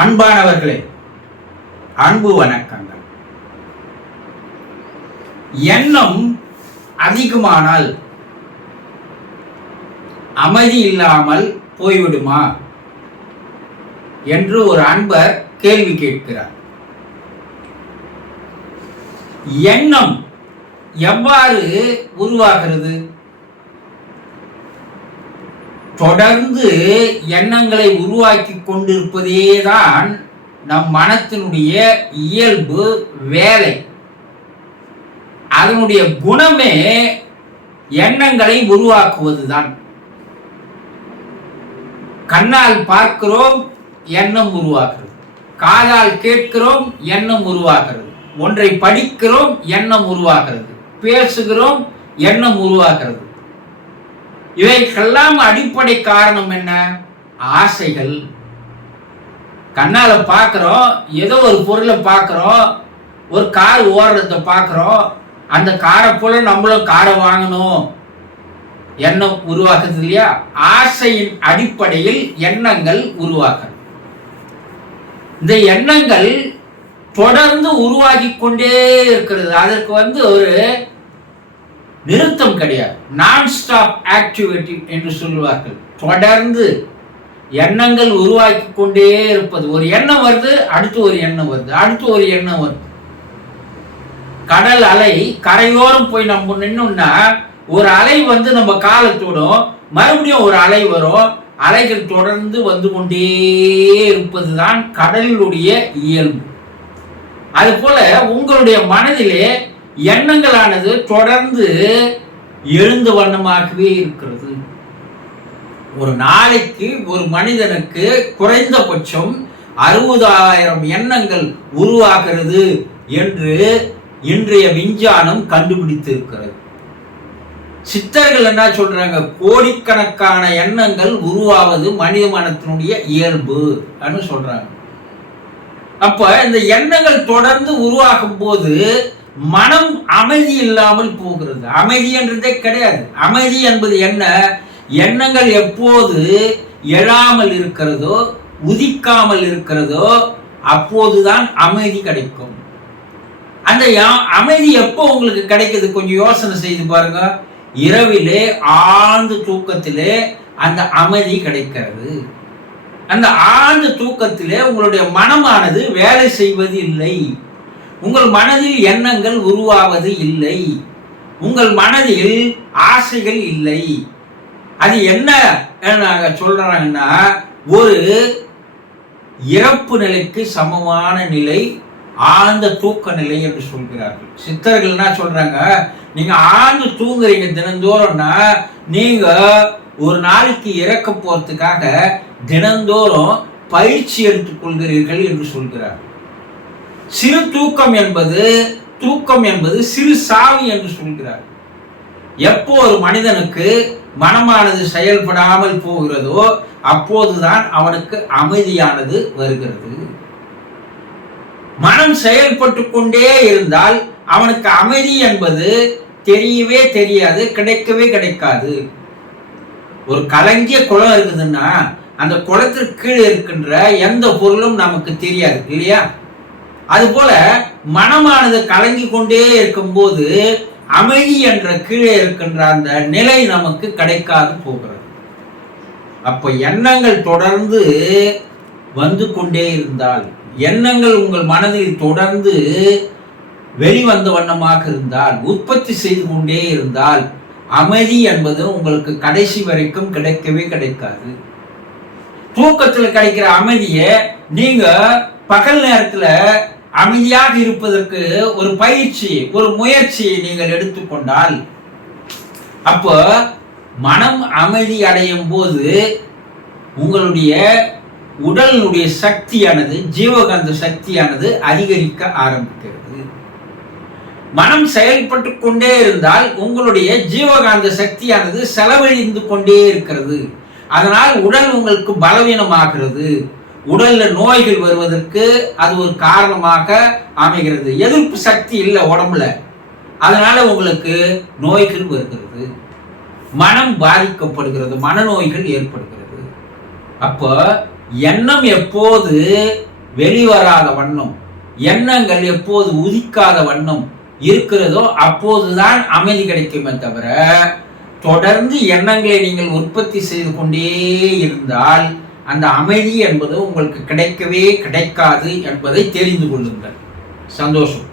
அன்பானவர்களே, அன்பு வணக்கங்கள். எண்ணம் அதிகமானால் அமைதி இல்லாமல் போய்விடுமா என்று ஒரு அன்பர் கேள்வி கேட்கிறார். எண்ணம் எவ்வாறு உருவாகிறது? தொடர்ந்து எண்ணங்களை உருவாக்கி கொண்டிருப்பதேதான் நம் மனத்தினுடைய இயல்பு வேலை. அதனுடைய குணமே எண்ணங்களை உருவாக்குவதுதான். கண்ணால் பார்க்கிறோம், எண்ணம் உருவாகிறது. காதால் கேட்கிறோம், எண்ணம் உருவாகிறது. ஒன்றை படிக்கிறோம், எண்ணம் உருவாகிறது. பேசுகிறோம், எண்ணம் உருவாகிறது. இவைக்கெல்லாம் அடிப்படை காரணம் என்ன? ஆசைகள். கண்ணால பார்க்கிறோம், ஏதோ ஒரு பொருளை பார்க்கிறோம், ஒரு கார் ஓடுறத பார்க்கிறோம், அந்த காரை போல நம்மளும் காரை வாங்கணும், எண்ணம் உருவாக்குது இல்லையா? ஆசையின் அடிப்படையில் எண்ணங்கள் உருவாக்குறது. இந்த எண்ணங்கள் தொடர்ந்து உருவாகி கொண்டே இருக்கிறது. அதற்கு ஒரு நிறுத்தம் கிடையாது. நான் ஸ்டாப் ஆக்டிவிட்டி என்று சொல்லுவார்கள். தொடர்ந்து எண்ணங்கள் உருவாக்கி கொண்டே இருப்பது. ஒரு எண்ணம் வருது, அடுத்து ஒரு எண்ணம் வருது, அடுத்து ஒரு எண்ணம் வருது. கடல் அலை கரையோரம் போய் நம்ம நின்னோம்னா ஒரு அலை நம்ம காலத்தோடும், மறுபடியும் ஒரு அலை வரும். அலைகள் தொடர்ந்து வந்து கொண்டே இருப்பதுதான் கடலுடைய இயல்பு. அது போல உங்களுடைய மனதிலே எண்ணங்களானது தொடர்ந்து எழுந்த வண்ணமாகவே இருக்கிறது. ஒரு நாளைக்கு ஒரு மனிதனுக்கு குறைந்தபட்சம் 60,000 எண்ணங்கள் உருவாகிறது என்று இன்றைய விஞ்ஞானம் கண்டுபிடித்திருக்கிறது. சித்தர்கள் என்ன சொல்றாங்க? கோடிக்கணக்கான எண்ணங்கள் உருவாவது மனித மனத்தினுடைய இயல்பு சொல்றாங்க. அப்ப இந்த எண்ணங்கள் தொடர்ந்து உருவாகும் போது மனம் அமைதி இல்லாமல் போகிறது. அமைதி என்றதே கிடையாது. அமைதி என்பது என்ன? எண்ணங்கள் எப்போது எழாமல் இருக்கிறதோ, உதிக்காமல் இருக்கிறதோ, அப்போதுதான் அமைதி கிடைக்கும். அந்த அமைதி எப்போ உங்களுக்கு கிடைக்குது? கொஞ்சம் யோசனை செய்து பாருங்க. இரவிலே ஆழ்ந்த தூக்கத்திலே அந்த அமைதி கிடைக்கிறது. அந்த ஆழ்ந்த தூக்கத்திலே உங்களுடைய மனமானது வேலை செய்வது இல்லை. உங்கள் மனதில் எண்ணங்கள் உருவாவது இல்லை. உங்கள் மனதில் ஆசைகள் இல்லை. அது என்ன சொல்றாங்கன்னா, ஒரு இறப்பு நிலைக்கு சமமான நிலை ஆழ்ந்த தூக்க நிலை என்று சொல்கிறார்கள். சித்தர்கள் என்ன சொல்றாங்க? நீங்க ஆழ்ந்து தூங்குறீங்க தினந்தோறும்னா, நீங்க ஒரு நாளைக்கு இறக்க போறதுக்காக தினந்தோறும் பயிற்சி எடுத்துக் கொள்கிறீர்கள் என்று சொல்கிறார். சிறு தூக்கம் என்பது சிறு சாவி என்று சொல்கிறார். எப்போ ஒரு மனிதனுக்கு மனமானது செயல்படாமல் போகிறதோ அப்போதுதான் அவனுக்கு அமைதியானது வருகிறது. மனம் செயல்பட்டு கொண்டே இருந்தால் அவனுக்கு அமைதி என்பது தெரியவே தெரியாது, கிடைக்கவே கிடைக்காது. ஒரு கலங்கிய குளம் இருக்குதுன்னா அந்த குளத்திற்கு கீழே இருக்கின்ற எந்த பொருளும் நமக்கு தெரியாது இல்லையா? அதுபோல மனமானது கலங்கி கொண்டே இருக்கும்போது அமைதி என்ற கீழே இருக்கின்ற அந்த நிலை நமக்கு கிடைக்காது போகிறது. அப்ப எண்ணங்கள் தொடர்ந்து வந்து கொண்டே இருந்தால், எண்ணங்கள் உங்கள் மனதில் தொடர்ந்து வெளிவந்த வண்ணமாக இருந்தால், உற்பத்தி செய்து கொண்டே இருந்தால், அமைதி என்பது உங்களுக்கு கடைசி வரைக்கும் கிடைக்கவே கிடைக்காது. தூக்கத்தில் கிடைக்கிற அமைதியை நீங்க பகல் நேரத்துல அமைதியாக இருப்பதற்கு ஒரு பயிற்சி, ஒரு முயற்சியை நீங்கள் எடுத்துக்கொண்டால், அப்போ மனம் அமைதி அடையும் போது உங்களுடைய உடலுடைய சக்தியானது, ஜீவகாந்த சக்தியானது அதிகரிக்க ஆரம்பிக்கிறது. மனம் செயல்பட்டு கொண்டே இருந்தால் உங்களுடைய ஜீவகாந்த சக்தியானது செலவழிந்து கொண்டே இருக்கிறது. அதனால் உடல் உங்களுக்கு பலவீனமாகிறது. உடல்ல நோய்கள் வருவதற்கு அது ஒரு காரணமாக அமைகிறது. எதிர்ப்பு சக்தி இல்லை உடம்புல, அதனால உங்களுக்கு நோய்கள் வருகிறது, மனம் பாதிக்கப்படுகிறது, மனநோய்கள் ஏற்படுகிறது. அப்போ எண்ணம் எப்போது வெளிவராத வண்ணம், எண்ணங்கள் எப்போது உதிக்காத வண்ணம் இருக்கிறதோ அப்போதுதான் அமைதி கிடைக்குமே தவிர, தொடர்ந்து எண்ணங்களை நீங்கள் உற்பத்தி செய்து கொண்டே இருந்தால் அந்த அமைதி என்பது உங்களுக்கு கிடைக்கவே கிடைக்காது என்பதை தெரிந்து கொள்ளுங்கள். சந்தோஷம்.